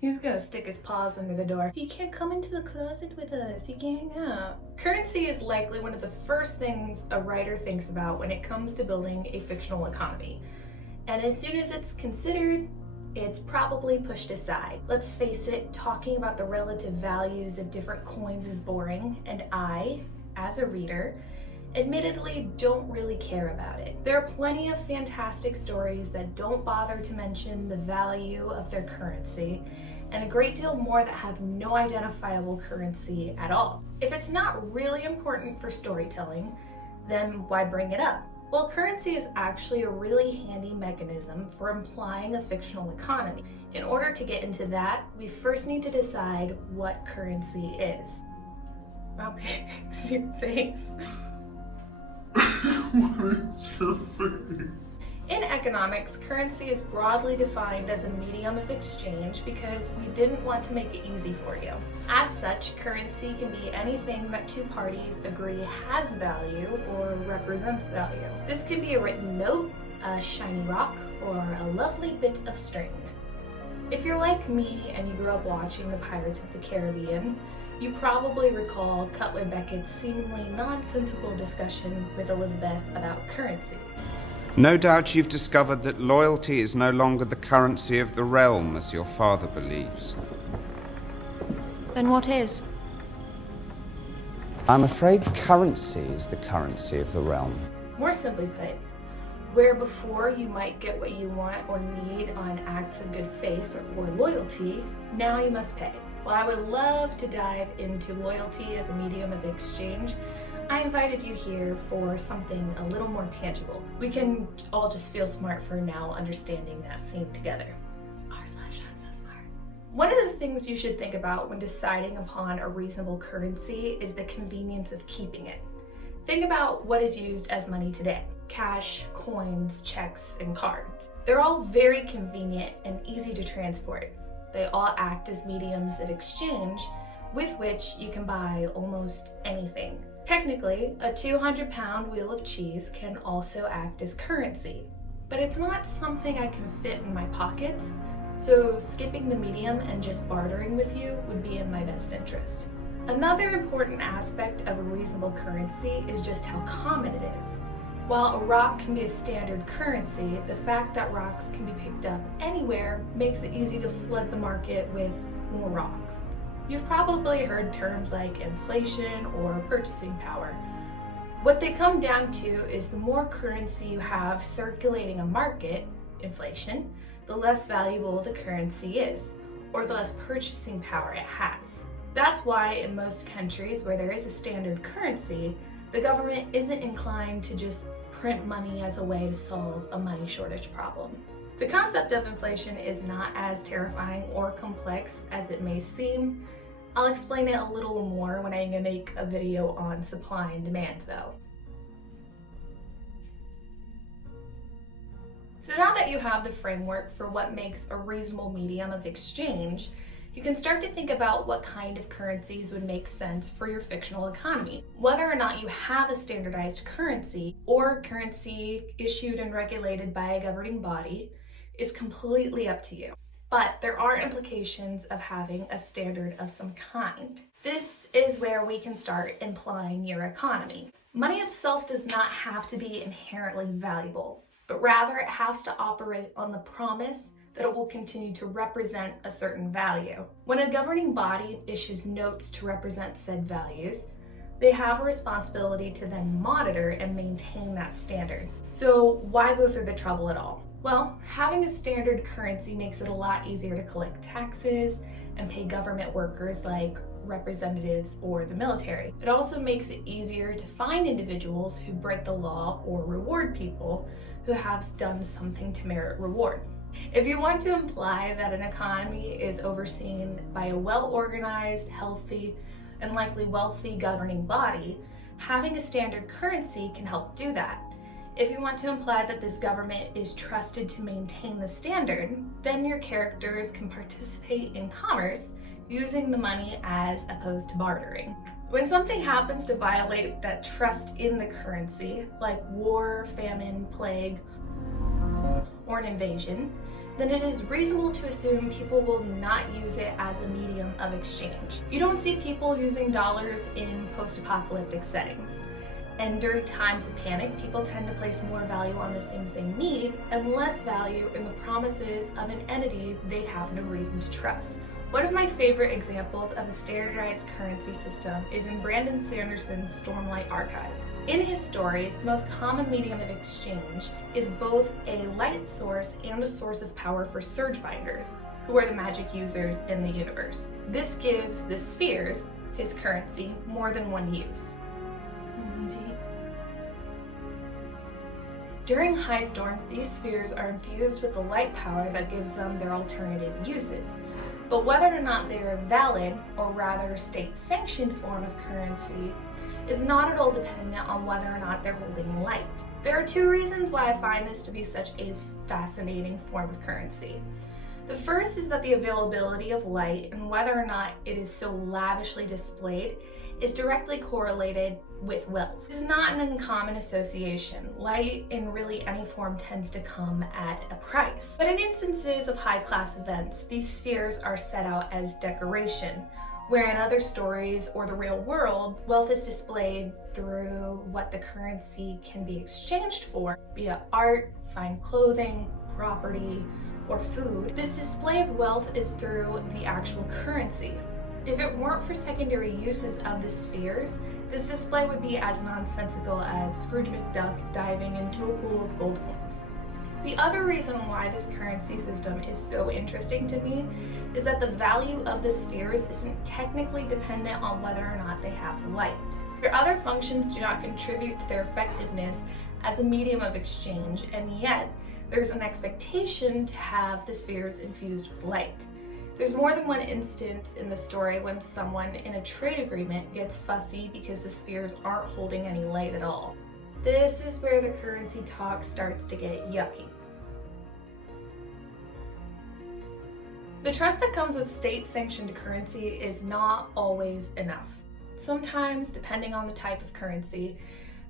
He's gonna stick his paws under the door. You can't come into the closet with us, you can't hang out. Currency is likely one of the first things a writer thinks about when it comes to building a fictional economy. And as soon as it's considered, it's probably pushed aside. Let's face it, talking about the relative values of different coins is boring, and I, as a reader, admittedly don't really care about it. There are plenty of fantastic stories that don't bother to mention the value of their currency, and a great deal more that have no identifiable currency at all. If it's not really important for storytelling, then why bring it up? Well, currency is actually a really handy mechanism for implying a fictional economy. In order to get into that, we first need to decide what currency is. Wow, fix your face. What is your face? In economics, currency is broadly defined as a medium of exchange because we didn't want to make it easy for you. As such, currency can be anything that two parties agree has value or represents value. This could be a written note, a shiny rock, or a lovely bit of string. If you're like me and you grew up watching the Pirates of the Caribbean, you probably recall Cutler Beckett's seemingly nonsensical discussion with Elizabeth about currency. No doubt you've discovered that loyalty is no longer the currency of the realm, as your father believes. Then what is? I'm afraid currency is the currency of the realm. More simply put, where before you might get what you want or need on acts of good faith or loyalty, now you must pay. While I would love to dive into loyalty as a medium of exchange, I invited you here for something a little more tangible. We can all just feel smart for now understanding that scene together. R/I'm so smart. One of the things you should think about when deciding upon a reasonable currency is the convenience of keeping it. Think about what is used as money today. Cash, coins, checks, and cards. They're all very convenient and easy to transport. They all act as mediums of exchange with which you can buy almost anything. Technically, a 200-pound wheel of cheese can also act as currency, but it's not something I can fit in my pockets, so skipping the medium and just bartering with you would be in my best interest. Another important aspect of a reasonable currency is just how common it is. While a rock can be a standard currency, the fact that rocks can be picked up anywhere makes it easy to flood the market with more rocks. You've probably heard terms like inflation or purchasing power. What they come down to is the more currency you have circulating a market, inflation, the less valuable the currency is, or the less purchasing power it has. That's why in most countries where there is a standard currency, the government isn't inclined to just print money as a way to solve a money shortage problem. The concept of inflation is not as terrifying or complex as it may seem. I'll explain it a little more when I make a video on supply and demand though. So now that you have the framework for what makes a reasonable medium of exchange, you can start to think about what kind of currencies would make sense for your fictional economy. Whether or not you have a standardized currency or currency issued and regulated by a governing body is completely up to you. But there are implications of having a standard of some kind. This is where we can start implying your economy. Money itself does not have to be inherently valuable, but rather it has to operate on the promise that it will continue to represent a certain value. When a governing body issues notes to represent said values, they have a responsibility to then monitor and maintain that standard. So why go through the trouble at all? Well, having a standard currency makes it a lot easier to collect taxes and pay government workers like representatives or the military. It also makes it easier to find individuals who break the law or reward people who have done something to merit reward. If you want to imply that an economy is overseen by a well-organized, healthy, and likely wealthy governing body, having a standard currency can help do that. If you want to imply that this government is trusted to maintain the standard, then your characters can participate in commerce using the money as opposed to bartering. When something happens to violate that trust in the currency, like war, famine, plague, or an invasion, then it is reasonable to assume people will not use it as a medium of exchange. You don't see people using dollars in post-apocalyptic settings. And during times of panic, people tend to place more value on the things they need and less value in the promises of an entity they have no reason to trust. One of my favorite examples of a standardized currency system is in Brandon Sanderson's Stormlight Archives. In his stories, the most common medium of exchange is both a light source and a source of power for surge binders, who are the magic users in the universe. This gives the spheres, his currency, more than one use. During high storms, these spheres are infused with the light power that gives them their alternative uses. But whether or not they are a valid, or rather state-sanctioned form of currency, is not at all dependent on whether or not they're holding light. There are two reasons why I find this to be such a fascinating form of currency. The first is that the availability of light and whether or not it is so lavishly displayed is directly correlated with wealth. This is not an uncommon association. Light in really any form tends to come at a price. But in instances of high-class events, these spheres are set out as decoration, where in other stories or the real world, wealth is displayed through what the currency can be exchanged for, be it art, fine clothing, property, or food. This display of wealth is through the actual currency. If it weren't for secondary uses of the spheres, this display would be as nonsensical as Scrooge McDuck diving into a pool of gold coins. The other reason why this currency system is so interesting to me is that the value of the spheres isn't technically dependent on whether or not they have light. Their other functions do not contribute to their effectiveness as a medium of exchange, and yet there's an expectation to have the spheres infused with light. There's more than one instance in the story when someone in a trade agreement gets fussy because the spheres aren't holding any light at all. This is where the currency talk starts to get yucky. The trust that comes with state-sanctioned currency is not always enough. Sometimes, depending on the type of currency,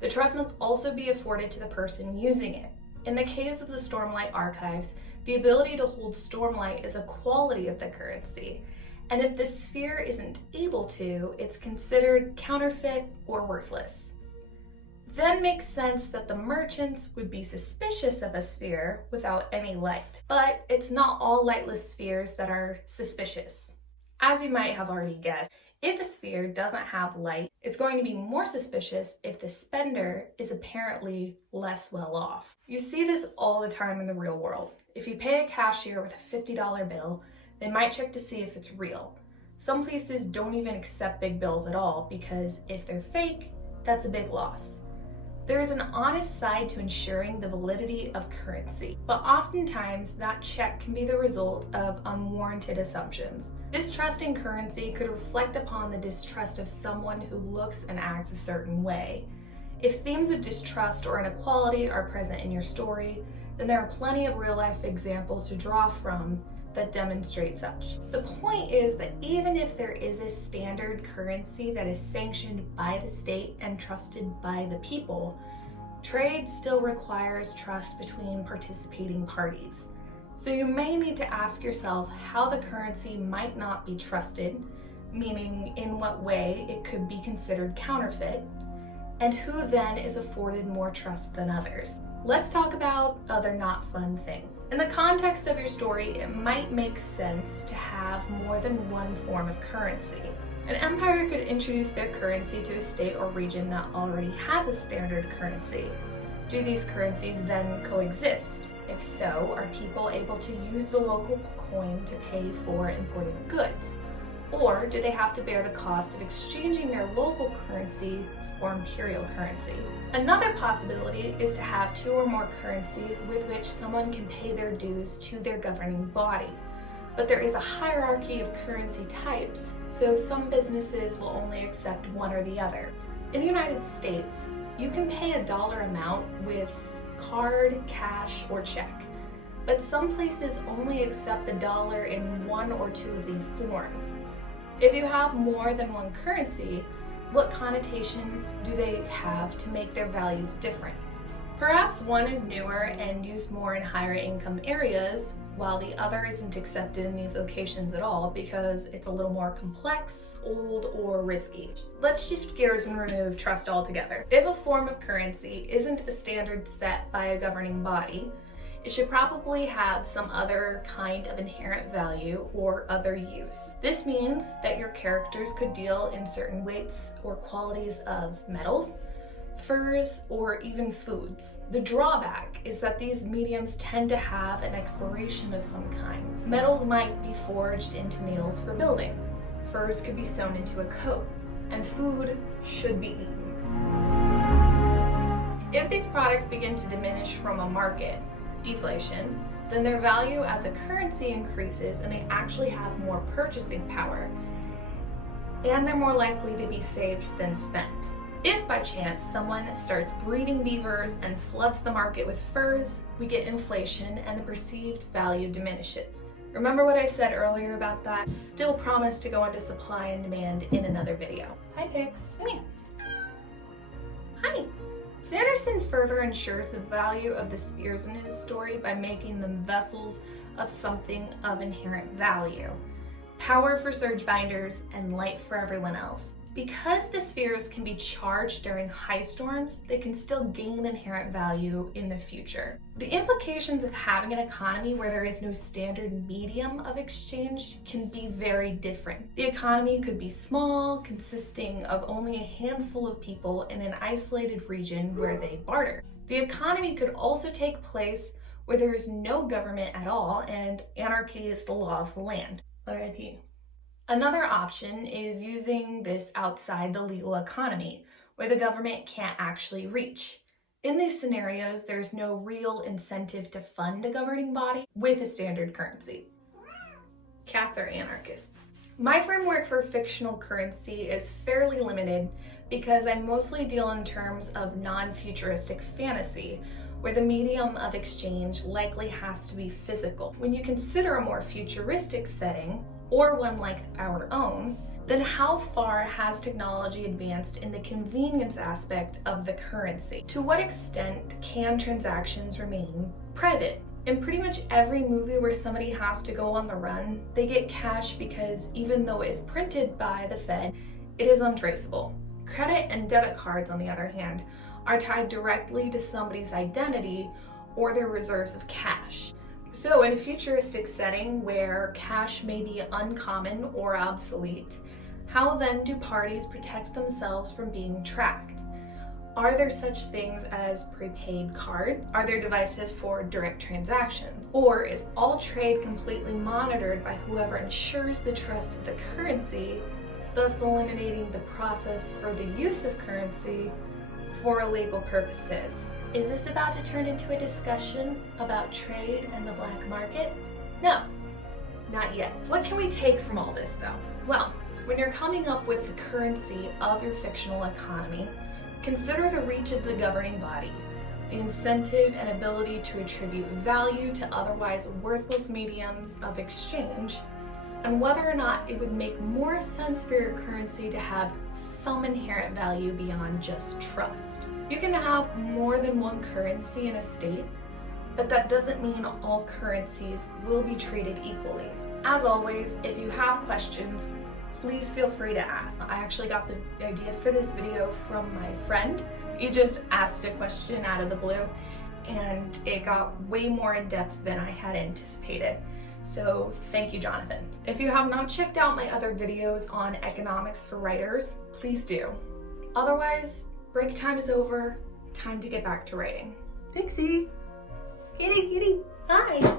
the trust must also be afforded to the person using it. In the case of the Stormlight Archives, the ability to hold Stormlight is a quality of the currency, and if the sphere isn't able to, it's considered counterfeit or worthless. Then makes sense that the merchants would be suspicious of a sphere without any light. But it's not all lightless spheres that are suspicious. As you might have already guessed, if a sphere doesn't have light, it's going to be more suspicious if the spender is apparently less well off. You see this all the time in the real world. If you pay a cashier with a $50 bill, they might check to see if it's real. Some places don't even accept big bills at all because if they're fake, that's a big loss. There is an honest side to ensuring the validity of currency, but oftentimes that check can be the result of unwarranted assumptions. Distrust in currency could reflect upon the distrust of someone who looks and acts a certain way. If themes of distrust or inequality are present in your story, then there are plenty of real-life examples to draw from that demonstrate such. The point is that even if there is a standard currency that is sanctioned by the state and trusted by the people, trade still requires trust between participating parties. So you may need to ask yourself how the currency might not be trusted, meaning in what way it could be considered counterfeit, and who then is afforded more trust than others. Let's talk about other not fun things. In the context of your story, it might make sense to have more than one form of currency. An empire could introduce their currency to a state or region that already has a standard currency. Do these currencies then coexist? If so, are people able to use the local coin to pay for imported goods? Or do they have to bear the cost of exchanging their local currency for imperial currency? Another possibility is to have two or more currencies with which someone can pay their dues to their governing body. But there is a hierarchy of currency types, so some businesses will only accept one or the other. In the United States, you can pay a dollar amount with card, cash, or check, but some places only accept the dollar in one or two of these forms. If you have more than one currency, what connotations do they have to make their values different? Perhaps one is newer and used more in higher income areas, while the other isn't accepted in these locations at all because it's a little more complex, old, or risky. Let's shift gears and remove trust altogether. If a form of currency isn't a standard set by a governing body, it should probably have some other kind of inherent value or other use. This means that your characters could deal in certain weights or qualities of metals, furs, or even foods. The drawback is that these mediums tend to have an expiration of some kind. Metals might be forged into nails for building, furs could be sewn into a coat, and food should be eaten. If these products begin to diminish from a market, deflation, then their value as a currency increases and they actually have more purchasing power, and they're more likely to be saved than spent. If by chance someone starts breeding beavers and floods the market with furs, we get inflation and the perceived value diminishes. Remember what I said earlier about that? Still promise to go into supply and demand in another video. Hi pigs. Come here. Hi. Sanderson further ensures the value of the spheres in his story by making them vessels of something of inherent value. Power for surge binders and light for everyone else. Because the spheres can be charged during high storms, they can still gain inherent value in the future. The implications of having an economy where there is no standard medium of exchange can be very different. The economy could be small, consisting of only a handful of people in an isolated region where they barter. The economy could also take place where there is no government at all and anarchy is the law of the land. RIP. Another option is using this outside the legal economy, where the government can't actually reach. In these scenarios, there's no real incentive to fund a governing body with a standard currency. Cats are anarchists. My framework for fictional currency is fairly limited because I mostly deal in terms of non-futuristic fantasy, where the medium of exchange likely has to be physical. When you consider a more futuristic setting, or one like our own, then how far has technology advanced in the convenience aspect of the currency? To what extent can transactions remain private? In pretty much every movie where somebody has to go on the run, they get cash because even though it is printed by the Fed, it is untraceable. Credit and debit cards, on the other hand, are tied directly to somebody's identity or their reserves of cash. So in a futuristic setting where cash may be uncommon or obsolete, how then do parties protect themselves from being tracked? Are there such things as prepaid cards? Are there devices for direct transactions? Or is all trade completely monitored by whoever ensures the trust of the currency, thus eliminating the process for the use of currency for illegal purposes? Is this about to turn into a discussion about trade and the black market? No, not yet. What can we take from all this though? Well, when you're coming up with the currency of your fictional economy, consider the reach of the governing body, the incentive and ability to attribute value to otherwise worthless mediums of exchange, and whether or not it would make more sense for your currency to have some inherent value beyond just trust. You can have more than one currency in a state, but that doesn't mean all currencies will be treated equally. As always, if you have questions, please feel free to ask. I actually got the idea for this video from my friend. He just asked a question out of the blue, and it got way more in depth than I had anticipated. So thank you, Jonathan. If you have not checked out my other videos on economics for writers, please do. Otherwise, break time is over. Time to get back to writing. Pixie! Kitty, kitty! Hi!